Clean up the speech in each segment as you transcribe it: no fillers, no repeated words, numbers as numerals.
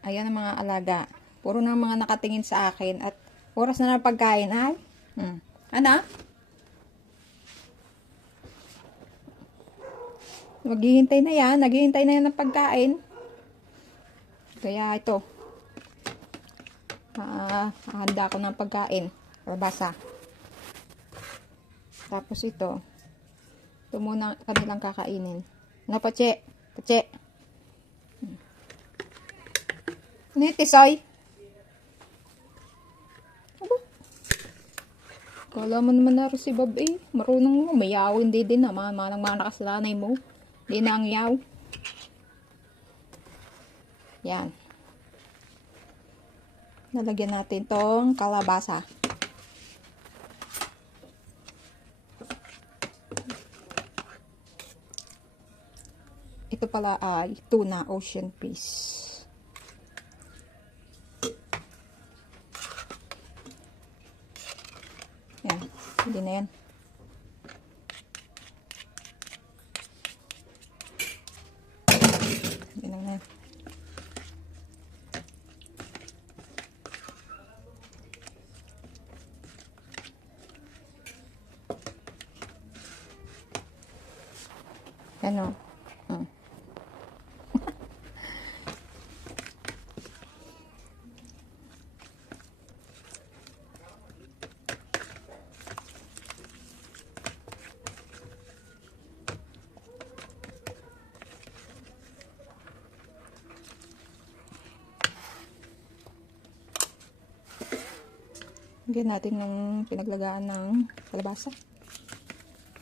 Ayan ang mga alaga. Puro na mga nakatingin sa akin. At oras na ng pagkain ay. Ano? Maghihintay na yan. Naghihintay na yan ng pagkain. Kaya ito. Handa ko ng pagkain. Kalabasa. Tapos ito. Ito muna kanilang kakainin. Ano, Pache? Pache. Ano yung tisoy? Aba. Kala mo naman na si Bob eh. Marunong mo. Mayaw hindi din na. Mga nakasalanay mo. Hindi na ang yaw. Yan. Nalagyan natin tong kalabasa. Ito pala ay tuna ocean fish. Yan. Hindi na yan. Hindi na yan. Ano? Lagyan natin ng pinaglagaan ng kalabasa.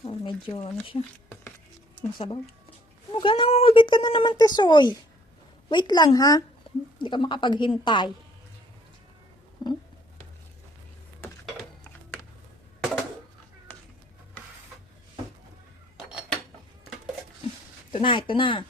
Medyo ano siya. Masabaw. Ano ka nang umubit ka na naman, Tesoy? Wait lang ha. Hindi ka makapaghintay. Ito na, ito na.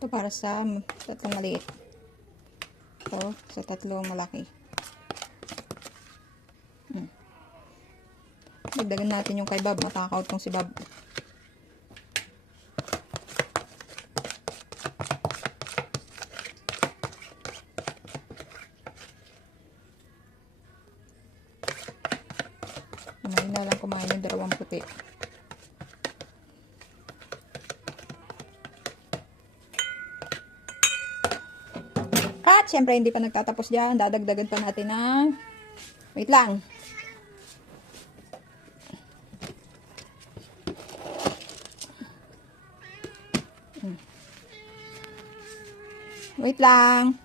Ito para sa tatlong maliit. Ito sa tatlong malaki. Dagdagan natin yung kay Bob. Matakaw tong si Bob. Kumain na lang kumain yung dalawang puti. At syempre hindi pa nagtatapos dyan. Dadagdagan pa natin ng wait lang. Wait lang.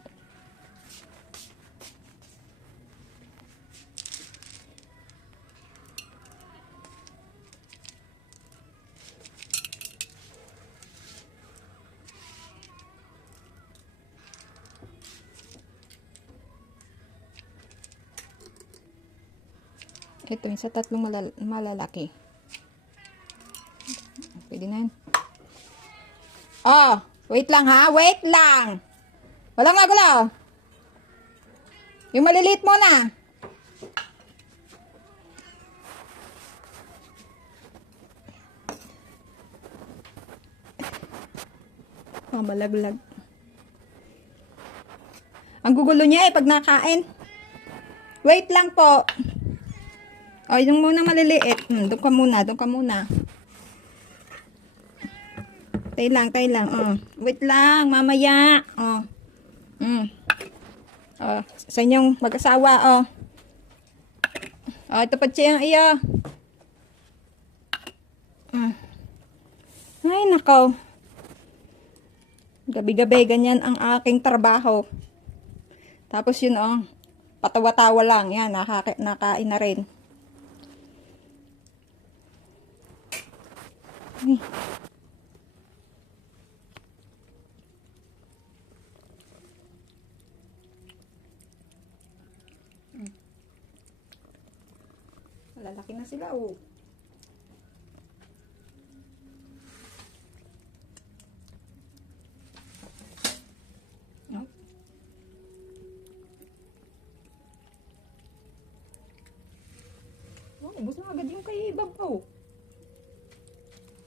Ito yung sa tatlong malalaki. Pwede na yun. Oh, wait lang ha. Wait lang. Walang magulo. Yung maliliit muna. Malaglag. Ang gugulo niya pag nakain. Wait lang po. O, yung muna maliliit. Doon ka muna, doon ka muna. Tay lang, tay lang. Wait lang, mamaya. Sa inyong mag-asawa, ito pa siya iyo. Ay, nakaw. Gabi-gabi, ganyan ang aking trabaho. Tapos yun, patawa-tawa lang. Yan, nakain na rin. Lalaki na sila, oh. No? Oh, ubos na agad yung kay Bab, oh.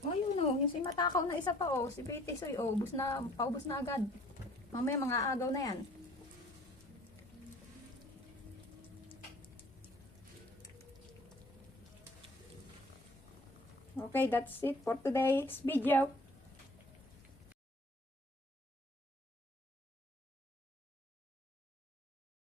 Oh, yun, oh. Yung si Matakaw na isa pa, oh. Si Petisoy, oh. Paubos na agad. Mamaya mga agaw na yan. Okay, that's it for today's video.